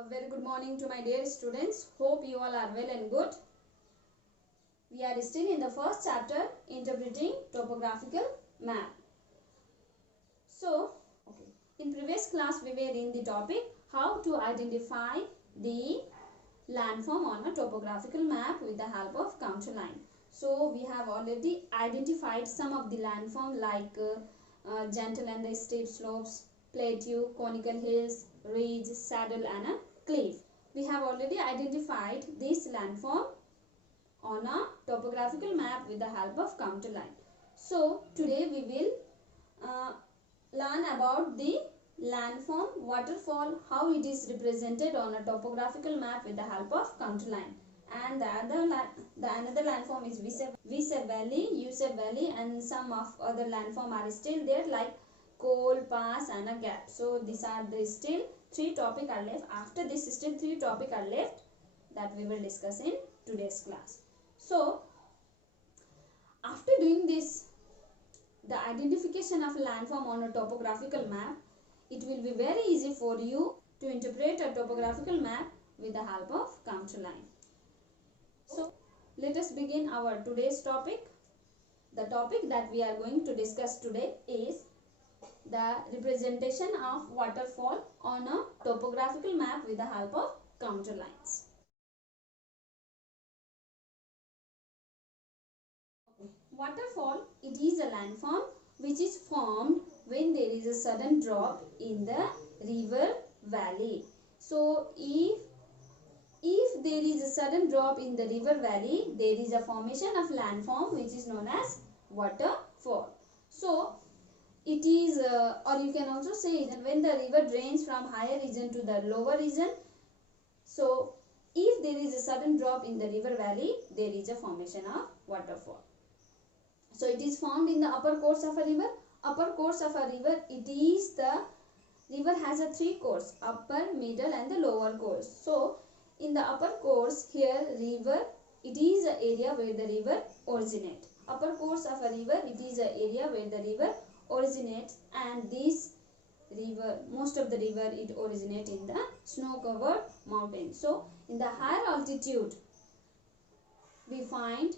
A very good morning to my dear students. Hope you all are well and good. We are still in the first chapter, interpreting topographical map. So, in previous class we were in the topic how to identify the landform on a topographical map with the help of counter line. So, we have already identified some of the landform like gentle and steep slopes, plateau, conical hills, ridge, saddle and a cliff. We have already identified this landform on a topographical map with the help of counter line. So, today we will learn about the landform waterfall, how it is represented on a topographical map with the help of counter line. And another landform is Vsep Valley, Usep Valley, and some of other landform are still there like Cole, Pass and a Gap. So these are the still 3 topics are left. After this still 3 topics are left that we will discuss in today's class. So after doing this, the identification of landform on a topographical map, it will be very easy for you to interpret a topographical map with the help of counter line. So let us begin our today's topic. The topic that we are going to discuss today is the representation of waterfall on a topographical map with the help of counter lines. Waterfall, it is a landform which is formed when there is a sudden drop in the river valley. So if there is a sudden drop in the river valley, there is a formation of landform which is known as waterfall. So it is or you can also say that when the river drains from higher region to the lower region, so if there is a sudden drop in the river valley, there is a formation of waterfall. So it is formed in the upper course of a river. Upper course of a river, it is the river has a 3 course, upper, middle and the lower course. So in the upper course here river, it is the area where the river originates. Upper course of a river, it is the area where the river originates, and this river, most of the river, it originates in the snow covered mountain. So in the higher altitude we find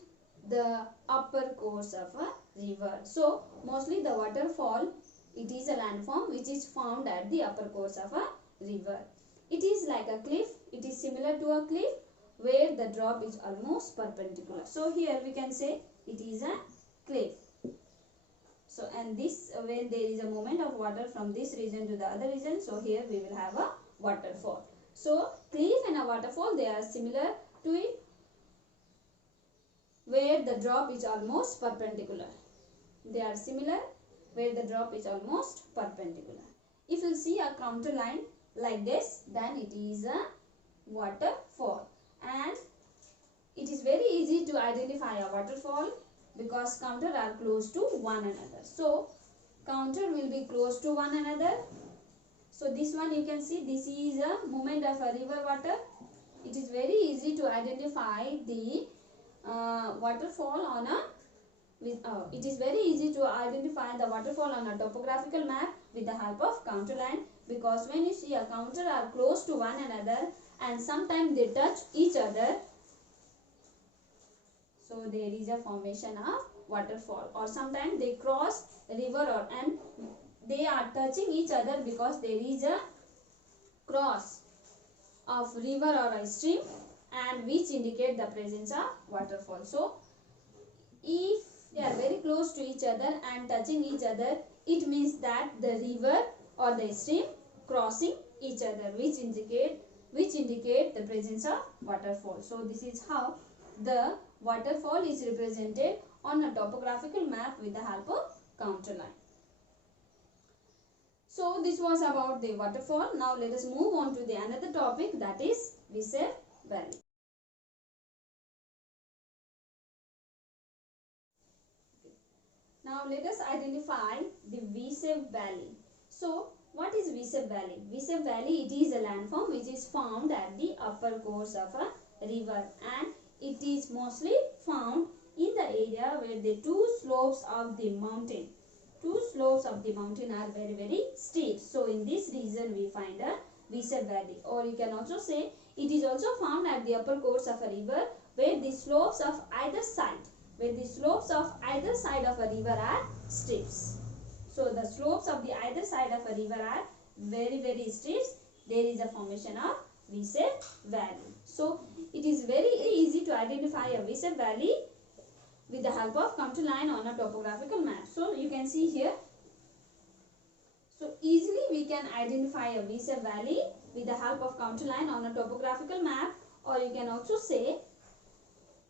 the upper course of a river. So mostly the waterfall, it is a landform which is found at the upper course of a river. It is like a cliff. It is similar to a cliff where the drop is almost perpendicular. So here we can say it is a cliff. So and this when there is a movement of water from this region to the other region, so here we will have a waterfall. So cliff and a waterfall, they are similar to it where the drop is almost perpendicular. They are similar where the drop is almost perpendicular. If you see a counter line like this, then it is a waterfall, and it is very easy to identify a waterfall because counter are close to one another. So counter will be close to one another. So this one you can see, this is a movement of a river water. It is very easy to identify the waterfall on a it is very easy to identify the waterfall on a topographical map with the help of counter line, because when you see a counter are close to one another and sometimes they touch each other, so there is a formation of waterfall. Or sometimes they cross a river and they are touching each other because there is a cross of river or a stream, and which indicate the presence of waterfall. So if they are very close to each other and touching each other, it means that the river or the stream crossing each other, which indicate the presence of waterfall. So this is how the waterfall is represented on a topographical map with the help of counter line. So this was about the waterfall. Now let us move on to the another topic, that is Vsep Valley. Now let us identify the Vsep Valley. So what is Vsep Valley? Vsep Valley, it is a landform which is found at the upper course of a river, and it is mostly found in the area where the two slopes of the mountain are very steep. So in this region we find V-shaped valley. Or you can also say it is also found at the upper course of a river where the slopes of either side of a river are steeps. So the slopes of the either side of a river are very steep. There is a formation of V-shaped valley. So it is very easy to identify a V-shaped valley with the help of contour line on a topographical map. So you can see here. So easily we can identify a V-shaped valley with the help of contour line on a topographical map, or you can also say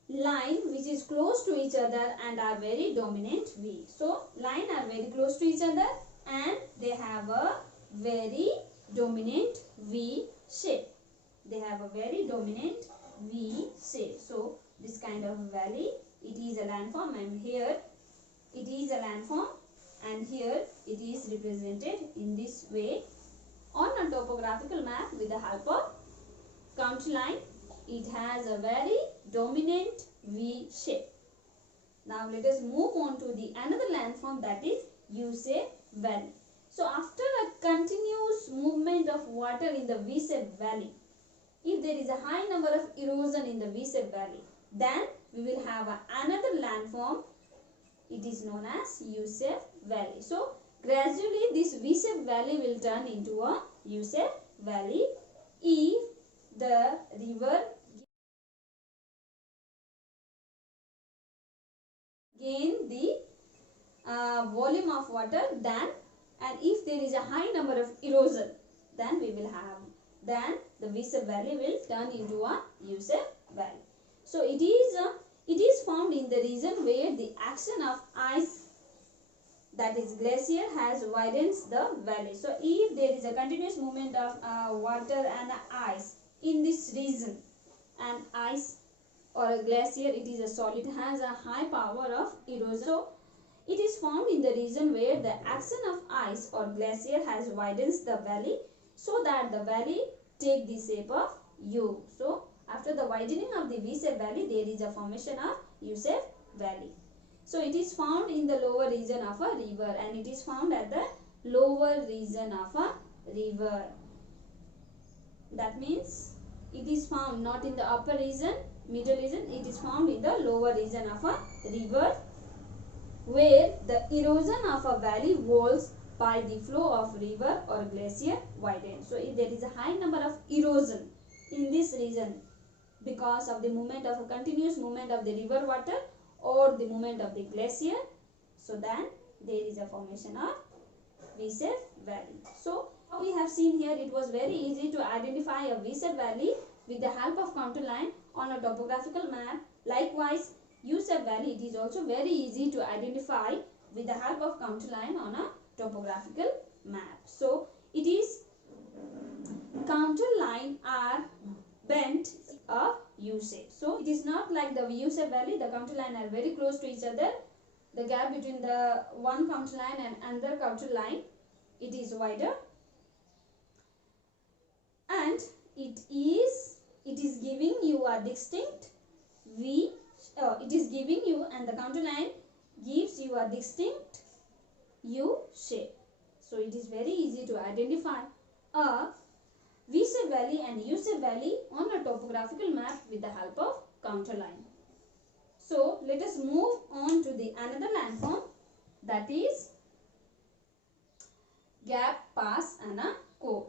line which is close to each other and are very dominant V. So line are very close to each other and they have a very dominant V shape. They have a very dominant V shape. So this kind of valley, it is a landform, and here it is a landform, and here it is represented in this way on a topographical map with the help of contour line. It has a very dominant V shape. Now let us move on to the another landform, that is U-shaped valley. So after a continuous movement of water in the V-shaped valley, if there is a high number of erosion in the V-shaped valley, then we will have another landform. It is known as U-shaped valley. So gradually this V-shaped valley will turn into a U-shaped valley if the river gain the volume of water, and if there is a high number of erosion, then the V-shaped valley will turn into a U-shaped valley. So it is formed in the region where the action of ice, that is glacier, has widens the valley. So if there is a continuous movement of water and ice in this region, and ice or a glacier, it is a solid, has a high power of erosion. So it is formed in the region where the action of ice or glacier has widens the valley, so that the valley take the shape of U. So after the widening of the V-shaped valley, there is a formation of U-shaped valley. So it is found in the lower region of a river, and it is found at the lower region of a river. That means it is found not in the upper region, middle region, it is found in the lower region of a river where the erosion of a valley walls by the flow of river or glacier widens. So if there is a high number of erosion in this region because of the movement of a continuous movement of the river water or the movement of the glacier, so then there is a formation of V-shaped valley. So we have seen here, it was very easy to identify a V-shaped valley with the help of contour line on a topographical map. Likewise, U-shaped valley, it is also very easy to identify with the help of contour line on a topographical map. So it is contour line are bent a U-shape. So it is not like the U-shaped valley, the contour line are very close to each other. The gap between the one contour line and another contour line, it is wider, and it is giving you a distinct V. It is giving you, and the contour line gives you a distinct U shape. So it is very easy to identify a V-shaped valley and U-shaped valley on a topographical map with the help of contour line. So let us move on to the another landform, that is gap, pass and a cove.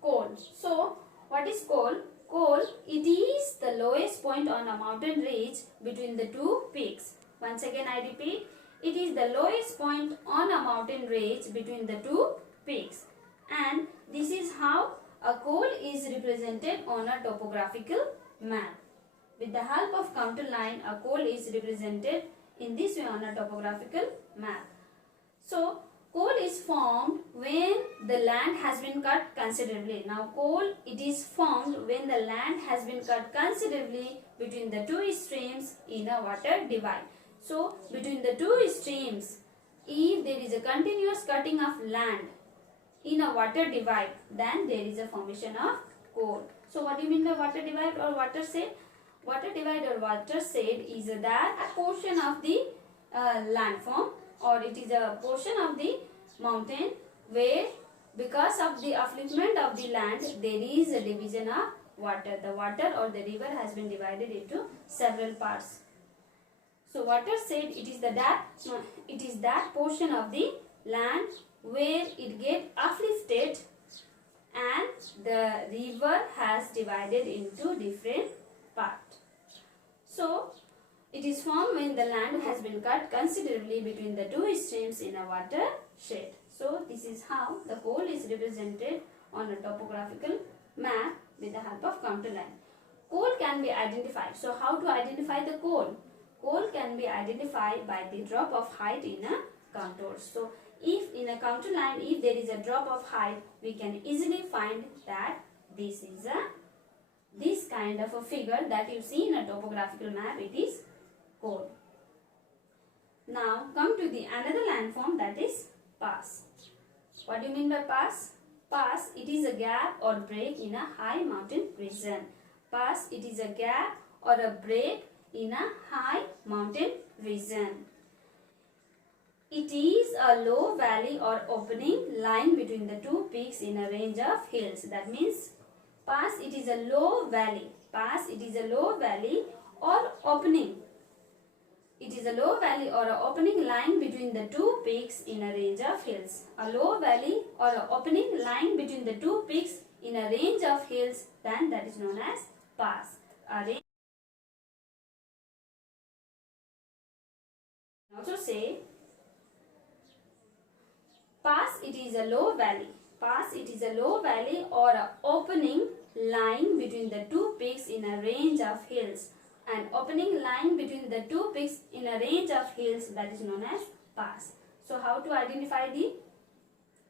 Col. So what is col? Col, it is the lowest point on a mountain ridge between the two peaks. Once again I repeat, it is the lowest point on a mountain ridge between the two peaks, and this is how a col is represented on a topographical map. With the help of contour line, a col is represented in this way on a topographical map. So col is formed when the land has been cut considerably. Now col, it is formed when the land has been cut considerably between the two streams in a water divide. So between the two streams, if there is a continuous cutting of land in a water divide, then there is a formation of col. So what do you mean by water divide or watershed? Water divide or watershed is that portion of the landform or it is a portion of the mountain where because of the upliftment of the land there is a division of water. The water or the river has been divided into several parts. So water said it is that portion of the land where it get uplifted and the river has divided into different parts. So it is formed when the land has been cut considerably between the two streams in a watershed. So this is how the coal is represented on a topographical map with the help of counter line. Coal can be identified. So how to identify the coal? Coal can be identified by the drop of height in a contour. So if in a counter line, if there is a drop of height, we can easily find that this is this kind of a figure that you see in a topographical map. It is coal. Now come to the another landform, that is pass. What do you mean by pass? Pass, it is a gap or break in a high mountain region. Pass, it is a gap or a break in a high mountain region. It is a low valley or opening lying between the two peaks in a range of hills. That means pass, it is a low valley. Pass, it is a low valley or opening. It is a low valley or an opening lying between the two peaks in a range of hills. A low valley or an opening lying between the two peaks in a range of hills, then that is known as pass. Also say pass, it is a low valley. Pass, it is a low valley or an opening lying between the two peaks in a range of hills. An opening lying between the two peaks in a range of hills, that is known as pass. So how to identify the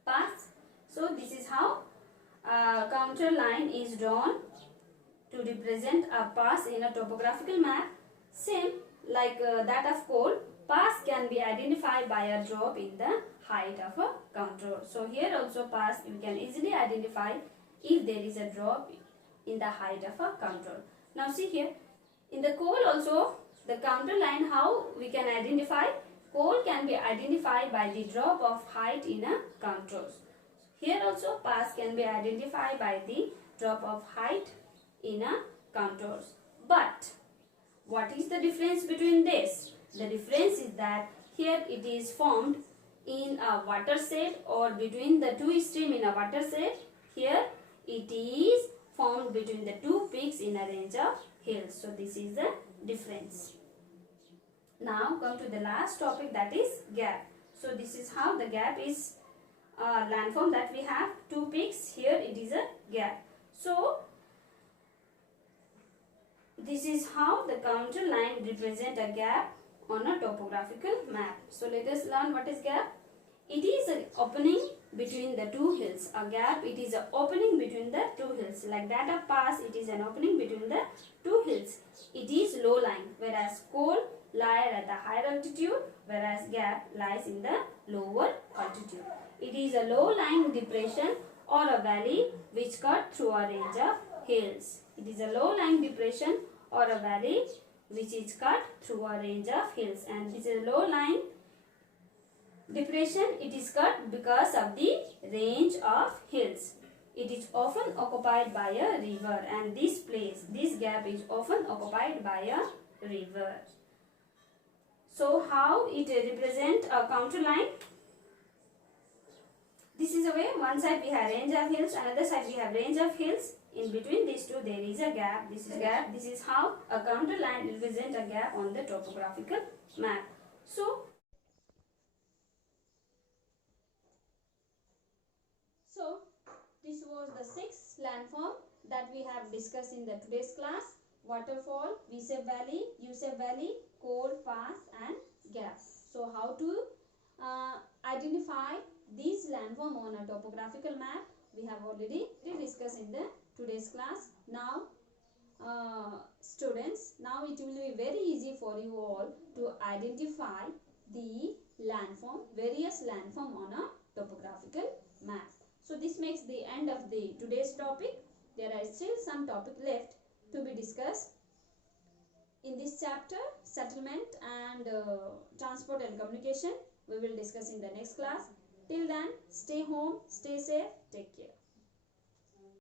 pass? So this is how a counter line is drawn to represent a pass in a topographical map. Same like that of coal, pass can be identified by a drop in the height of a contour. So here also pass you can easily identify if there is a drop in the height of a contour. Now see here, in the coal also the counter line, how we can identify? Coal can be identified by the drop of height in a contour. Here also pass can be identified by the drop of height in a contours. But what is the difference between this? The difference is that here it is formed in a watershed or between the two streams in a watershed. Here it is formed between the two peaks in a range of hills. So this is the difference. Now come to the last topic, that is gap. So this is how the gap is landform that we have two peaks. Here it is a gap. So this is how the counter line represent a gap on a topographical map. So let us learn what is gap. It is an opening between the two hills. A gap, it is an opening between the two hills. Like that of pass, it is an opening between the two hills. It is low lying, whereas coal lie at the higher altitude, whereas gap lies in the lower altitude. It is a low lying depression or a valley which cut through a range of hills. It is a low lying depression or a valley which is cut through a range of hills, and this is a low lying depression. It is cut because of the range of hills. It is often occupied by a river, and this gap is often occupied by a river. So how it represent a counter line? This is a way, one side we have range of hills, another side we have range of hills. In between these two there is a gap. This is gap. This is how a counter line represents a gap on the topographical map. So this was the sixth landform that we have discussed in the today's class: waterfall, V-shaped valley, U-shaped valley, coal, pass, and gap. So how to identify these landform on a topographical map we have already discussed in the today's class. Now students, now it will be very easy for you all to identify the landform, various landform on a topographical map. So this makes the end of the today's topic. There are still some topic left to be discussed in this chapter: settlement and transport and communication. We will discuss in the next class. Till then, stay home, stay safe, take care.